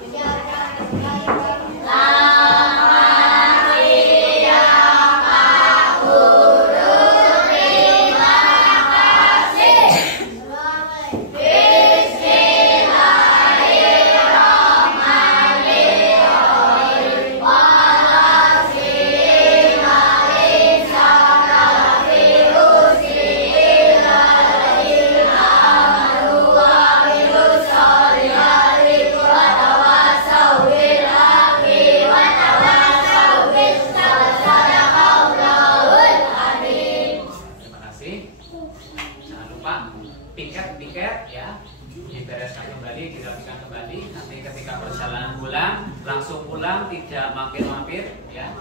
Tidak mampir-mampir ya.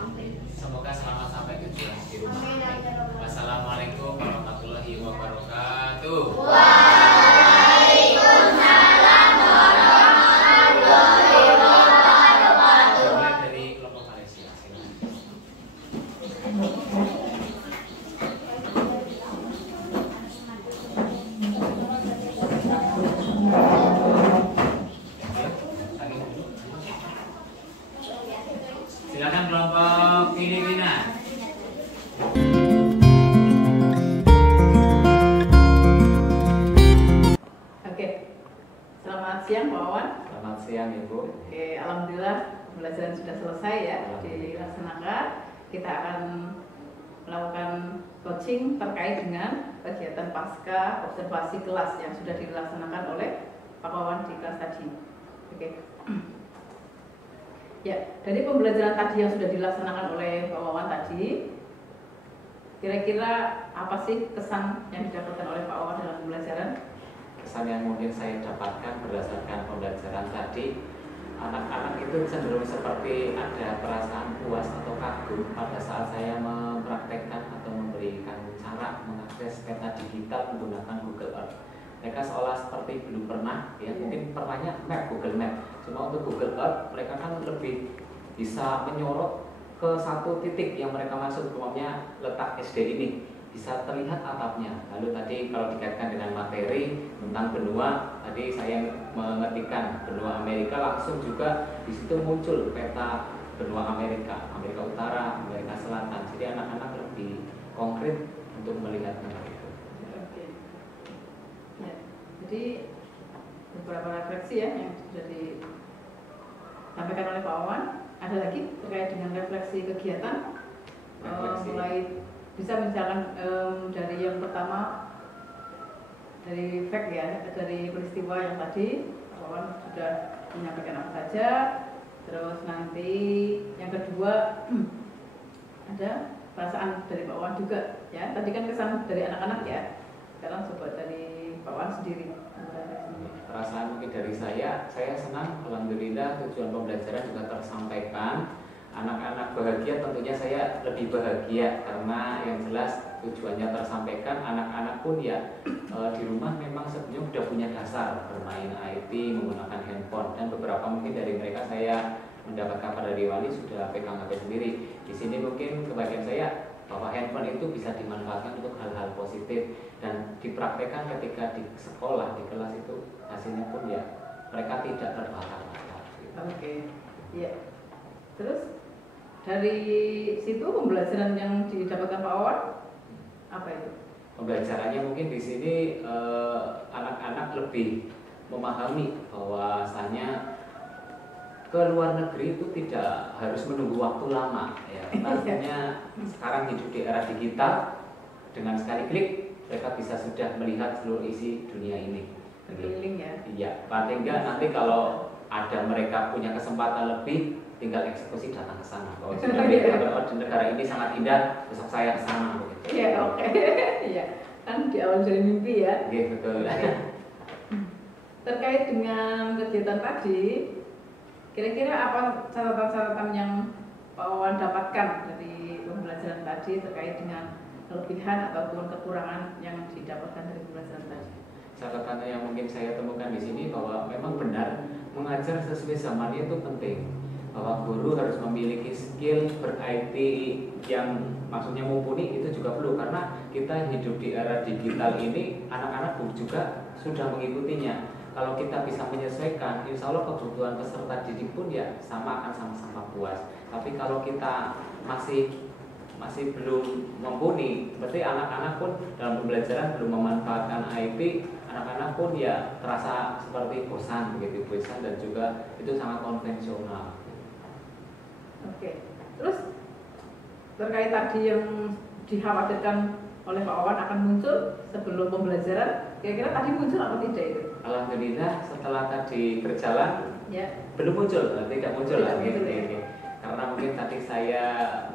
Semoga selamat sampai tujuan di rumah. Wassalamualaikum warahmatullahi wabarakatuh. Waalaikumsalam warahmatullahi wabarakatuh. Silakan kelompok Filipina. Oke, selamat siang Pak Wawan. Selamat siang Ibu. Oke, alhamdulillah pembelajaran sudah selesai ya dilaksanakan. Kita akan melakukan coaching terkait dengan kegiatan pasca observasi kelas yang sudah dilaksanakan oleh Pak Wawan di kelas tadi. Oke. Ya, dari pembelajaran tadi yang sudah dilaksanakan oleh Pak Wawan tadi, kira-kira apa sih kesan yang didapatkan oleh Pak Wawan dalam pembelajaran? Kesan yang mungkin saya dapatkan berdasarkan pembelajaran tadi, anak-anak itu cenderung seperti ada perasaan puas atau kagum pada saat saya mempraktekkan atau memberikan cara mengakses peta digital menggunakan Google Earth. Mereka seolah seperti belum pernah, ya mungkin pernahnya map, Google Map. Cuma untuk Google Earth mereka kan lebih bisa menyorot ke satu titik yang mereka maksud, umumnya letak SD ini bisa terlihat atapnya. Lalu tadi kalau dikaitkan dengan materi tentang benua, tadi saya mengetikkan benua Amerika, langsung juga di situ muncul peta benua Amerika, Amerika Utara, Amerika Selatan. Jadi anak-anak lebih konkret untuk melihatnya. Ya, jadi beberapa refleksi ya yang sudah disampaikan oleh Pak Wawan. Ada lagi terkait dengan refleksi kegiatan. Mulai bisa misalkan dari yang pertama dari fact ya, dari peristiwa yang tadi Pak Wawan sudah menyampaikan apa saja. Terus nanti yang kedua ada perasaan dari Pak Wawan juga ya. Tadi kan kesan dari anak-anak ya. Sekarang coba dari Pak Wawan sendiri. Perasaan mungkin dari saya senang, alhamdulillah tujuan pembelajaran juga tersampaikan. Anak-anak bahagia, tentunya saya lebih bahagia karena yang jelas tujuannya tersampaikan. Anak-anak pun ya di rumah memang sebelumnya sudah punya dasar bermain IT, menggunakan handphone, dan beberapa mungkin dari mereka saya mendapat kabar dari wali sudah pegang HP sendiri. Di sini mungkin kebagian saya bahwa handphone itu bisa dimanfaatkan untuk hal-hal positif dan dipraktekkan ketika di sekolah, di kelas itu hasilnya pun ya mereka tidak terbakar-bakar. Oke, ya. Terus dari situ pembelajaran yang didapatkan Pak Wawan apa itu? Pembelajarannya mungkin di sini anak-anak lebih memahami bahwasanya ke luar negeri itu tidak harus menunggu waktu lama ya. Artinya sekarang hidup di era digital, dengan sekali klik mereka bisa sudah melihat seluruh isi dunia ini. Keliling ya. Iya, paling enggak nanti kalau ada mereka punya kesempatan lebih, tinggal eksekusi datang ke sana. Kalau di negara ini sangat indah, besok saya ke sana. Iya, oke. Iya, kan di awal dari mimpi ya. Iya, betul. Terkait dengan kegiatan tadi, kira-kira apa catatan-catatan yang Pak Wawan dapatkan dari pembelajaran tadi terkait dengan kelebihan ataupun kekurangan yang didapatkan dari pembelajaran tadi? Catatan yang mungkin saya temukan di sini bahwa memang benar mengajar sesuai zamannya itu penting. Bahwa guru harus memiliki skill ber-IT yang maksudnya mumpuni itu juga perlu, karena kita hidup di era digital ini, anak-anak juga sudah mengikutinya. Kalau kita bisa menyesuaikan, insya Allah kebutuhan peserta didik pun ya sama, akan sama-sama puas. Tapi kalau kita masih belum mumpuni, berarti anak-anak pun dalam pembelajaran belum memanfaatkan IT, anak-anak pun ya terasa seperti bosan dan juga itu sangat konvensional. Oke, terus terkait tadi yang dikhawatirkan oleh Pak Wawan akan muncul sebelum pembelajaran, kira-kira tadi muncul atau tidak itu? Alhamdulillah setelah tadi berjalan ya belum muncul, tidak muncul lagi. Karena mungkin tadi saya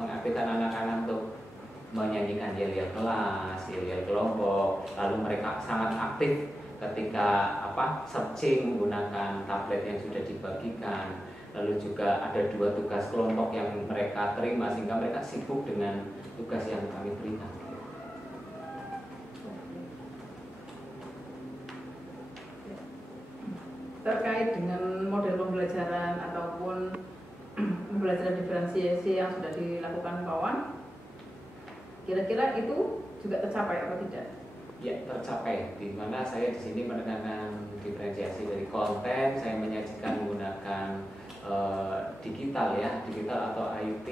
mengaktifkan anak-anak untuk menyanyikan yel-yel kelas, yel-yel kelompok, lalu mereka sangat aktif ketika searching menggunakan tablet yang sudah dibagikan. Lalu juga ada 2 tugas kelompok yang mereka terima sehingga mereka sibuk dengan tugas yang kami berikan. Terkait dengan model pembelajaran ataupun pembelajaran diferensiasi yang sudah dilakukan Pak Wawan, kira-kira itu juga tercapai atau tidak? Ya, tercapai. Di mana saya di sini menekankan diferensiasi dari konten, saya menyajikan menggunakan digital ya, digital atau IT,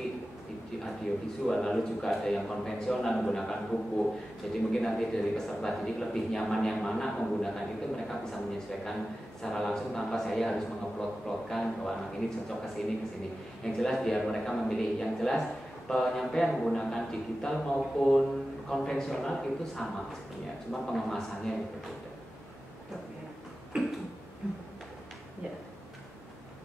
audiovisual, lalu juga ada yang konvensional menggunakan buku. Jadi mungkin nanti dari peserta didik lebih nyaman yang mana menggunakan itu, mereka bisa menyesuaikan secara langsung tanpa saya harus mengupload-uploadkan bahwa anak ini cocok ke sini ke sini. Yang jelas biar mereka memilih. Yang jelas penyampaian menggunakan digital maupun konvensional itu sama sebenarnya, cuma pengemasannya yang berbeda. Ya.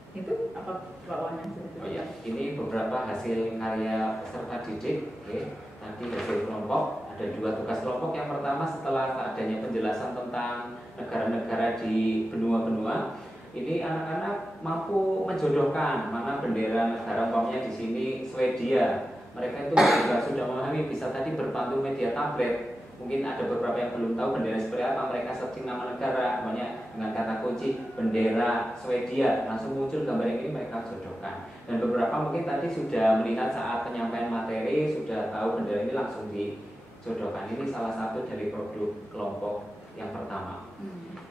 Itu apa bawaannya? Oh ya, ini beberapa hasil karya peserta didik. Oke. Tadi hasil kelompok, ada 2 tugas kelompok. Yang pertama, setelah adanya penjelasan tentang negara-negara di benua-benua, ini anak-anak mampu menjodohkan mana bendera negara, umpamanya di sini Swedia. Mereka itu juga sudah memahami, bisa tadi berpandu media tablet. Mungkin ada beberapa yang belum tahu bendera seperti apa, mereka searching nama negara, banyak dengan kata kunci bendera Swedia, langsung muncul gambar ini, mereka jodohkan. Dan beberapa mungkin tadi sudah melihat saat penyampaian materi, sudah tahu bendera ini, langsung dijodohkan. Ini salah satu dari produk kelompok yang pertama.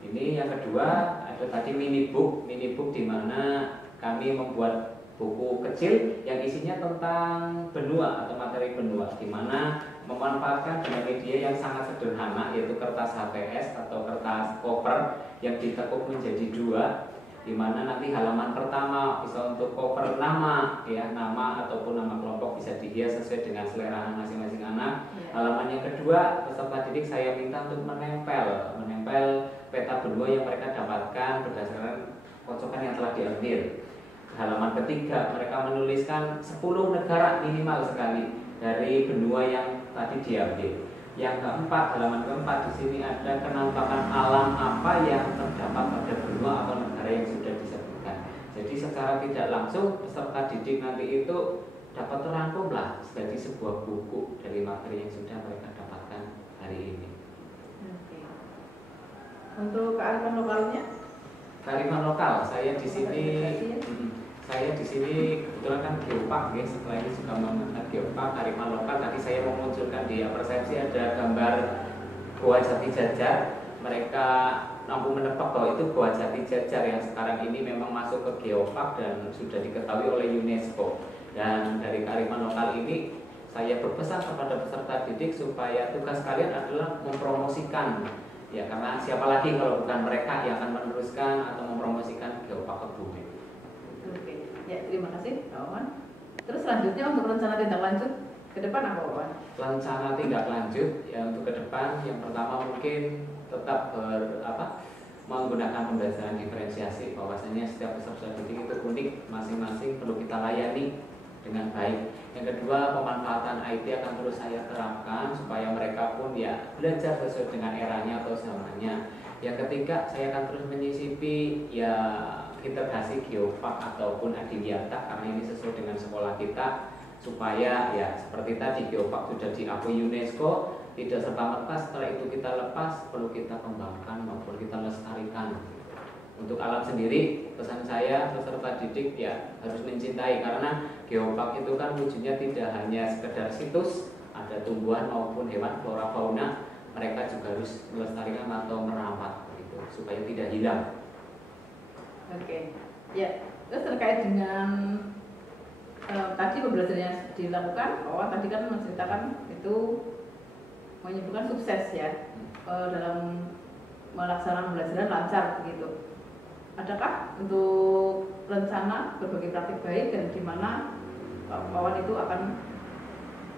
Ini yang kedua, ada tadi mini book di mana kami membuat buku kecil yang isinya tentang benua atau materi benua, di mana memanfaatkan dengan media yang sangat sederhana, yaitu kertas HVS atau kertas cover yang ditekuk menjadi 2, di mana nanti halaman pertama bisa untuk cover nama ya, nama ataupun nama kelompok bisa dihias sesuai dengan selera masing-masing anak. Halaman yang kedua, peserta didik saya minta untuk menempel peta benua yang mereka dapatkan berdasarkan kocokan yang telah diambil. Halaman ketiga, mereka menuliskan 10 negara minimal sekali dari benua yang tadi diambil. Yang keempat, halaman keempat, di sini ada penampakan alam apa yang terdapat pada benua atau negara yang sudah disebutkan. Jadi secara tidak langsung peserta didik nanti itu dapat terangkumlah sebagai sebuah buku dari materi yang sudah mereka dapatkan hari ini. Oke. Untuk kearifan lokalnya? Kearifan lokal, saya di sini kebetulan kan geopark ya, setelah ini juga mengangkat geopark, kearifan lokal. Tadi saya memunculkan di persepsi ada gambar Goa Jati Jajar. Mereka mampu menebak bahwa itu Goa Jati Jajar yang sekarang ini memang masuk ke geopark dan sudah diketahui oleh UNESCO. Dan dari kearifan lokal ini saya berpesan kepada peserta didik supaya tugas kalian adalah mempromosikan ya, karena siapa lagi kalau bukan mereka yang akan meneruskan atau mempromosikan geopark ke bumi. Oke, ya terima kasih Pak Wawan. Terus selanjutnya untuk rencana tindak lanjut ke depan apa Pak Wawan? Rencana tindak lanjut ya untuk ke depan, yang pertama mungkin tetap menggunakan pembelajaran diferensiasi, bahwasanya setiap peserta didik itu unik, masing-masing perlu kita layani dengan baik. Yang kedua, pemanfaatan IT akan terus saya terapkan supaya mereka pun ya belajar sesuai dengan eranya atau zamannya. Yang ketiga, saya akan terus menyisipi ya integrasi geopark ataupun adiwiata, karena ini sesuai dengan sekolah kita, supaya ya seperti tadi geopark sudah diakui UNESCO, tidak serta-merta setelah itu kita lepas, perlu kita kembangkan maupun kita lestarikan. Untuk alam sendiri, pesan saya peserta didik ya harus mencintai, karena geopark itu kan wujudnya tidak hanya sekedar situs, ada tumbuhan maupun hewan flora fauna, mereka juga harus melestarikan atau merawat gitu, supaya tidak hilang. Oke, ya. Terus terkait dengan tadi pembelajaran yang dilakukan, bahwa tadi kan menceritakan itu menyebutkan sukses ya dalam melaksanakan pembelajaran lancar begitu. Adakah untuk rencana berbagi praktik baik dan di mana Pak Wawan itu akan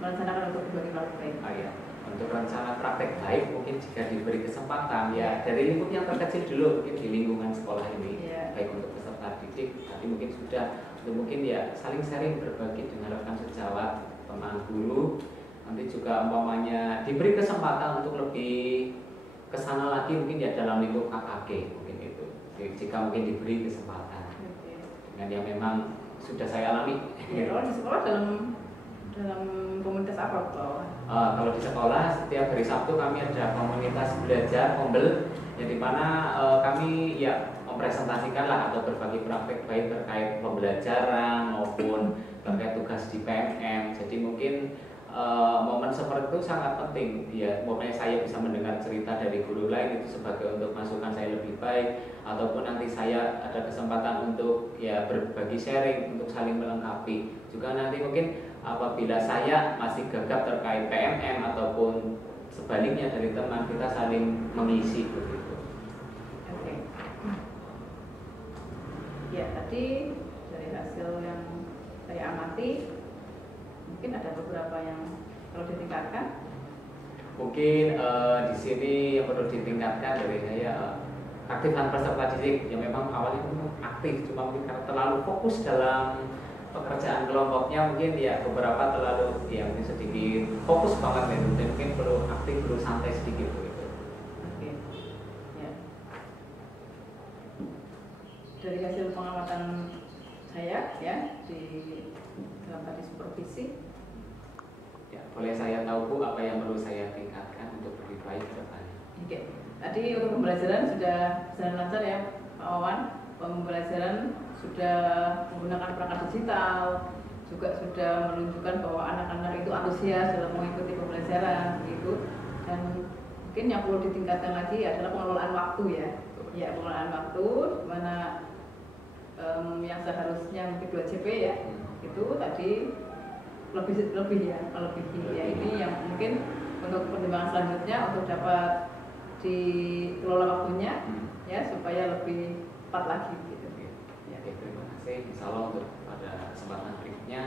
merencanakan untuk berbagi praktik baik? Oh ya, untuk rencana praktek baik mungkin jika diberi kesempatan ya dari lingkup yang terkecil dulu, mungkin di lingkungan sekolah ini baik untuk peserta didik, tapi mungkin sudah untuk mungkin ya saling sharing, berbagi dengan rekan sejawat, teman guru. Nanti juga umpamanya diberi kesempatan untuk lebih kesana lagi, mungkin ya dalam lingkup KKG mungkin itu, jika mungkin diberi kesempatan dengan yang memang sudah saya alami. Ya, kalau di sekolah dalam komunitas apa Pak? Kalau di sekolah setiap hari Sabtu kami ada komunitas belajar Ombel, yang dimana kami ya mempresentasikan lah atau berbagi praktek baik terkait pembelajaran maupun terkait tugas di PMM. Jadi mungkin momen seperti seperti itu sangat penting ya. Makanya saya bisa mendengar cerita dari guru lain itu sebagai untuk masukan saya lebih baik, ataupun nanti saya ada kesempatan untuk ya berbagi sharing untuk saling melengkapi. Juga nanti mungkin apabila saya masih gagap terkait PMM ataupun sebaliknya dari teman, kita saling mengisi begitu. Oke. Ya, tadi dari hasil yang saya amati mungkin ada beberapa yang perlu ditingkatkan. Mungkin di sini yang perlu ditingkatkan dari saya aktifkan peserta didik yang memang awalnya aktif, cuma mungkin karena terlalu fokus dalam pekerjaan kelompoknya, mungkin ya beberapa terlalu ya mungkin sedikit fokus banget gitu, dan mungkin perlu aktif, perlu santai sedikit begitu. Oke. Ya. Dari hasil pengamatan saya ya di dalam tadi supervisi, Ya, boleh saya tahu Bu apa yang perlu saya tingkatkan untuk lebih baik ke depannya? oke. Tadi untuk pembelajaran sudah berjalan lancar ya Pak Wawan. Pembelajaran sudah menggunakan perangkat digital, juga sudah menunjukkan bahwa anak-anak itu antusias dalam mengikuti pembelajaran begitu. Dan mungkin yang perlu ditingkatkan lagi adalah pengelolaan waktu ya. Ya, pengelolaan waktu mana yang seharusnya mungkin 2 JP ya, itu tadi lebih ya, ini yang mungkin untuk pertimbangan selanjutnya untuk dapat dikelola waktunya ya supaya lebih tepat lagi gitu. Ya, terima kasih. Insya Allah untuk pada kesempatan berikutnya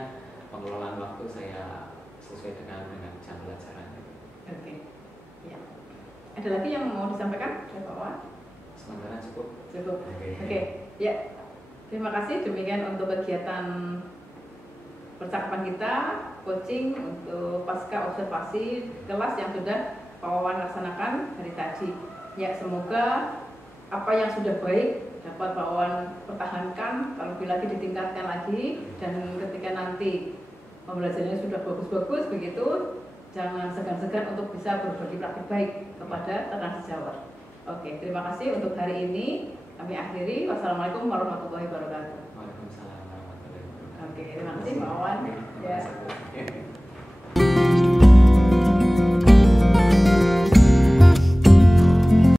pengelolaan waktu saya sesuai dengan jam pelajaran. Oke. Ya. Ada lagi yang mau disampaikan dari Pak Wawan? Sementara cukup. Cukup. Oke. Ya. Terima kasih. Demikian untuk kegiatan percakapan kita, coaching untuk pasca observasi kelas yang sudah Pak Wawan laksanakan hari tadi. Ya, semoga apa yang sudah baik dapat Pak Wawan pertahankan, terlebih lagi ditingkatkan lagi, dan ketika nanti pembelajarannya sudah bagus-bagus begitu, jangan segan-segan untuk bisa berbagi praktik baik kepada rekan sejawat. Oke, terima kasih untuk hari ini. Kami akhiri. Wassalamualaikum warahmatullahi wabarakatuh. Waalaikumsalam warahmatullahi wabarakatuh. Oke, terima kasih Pak Wawan. Ya.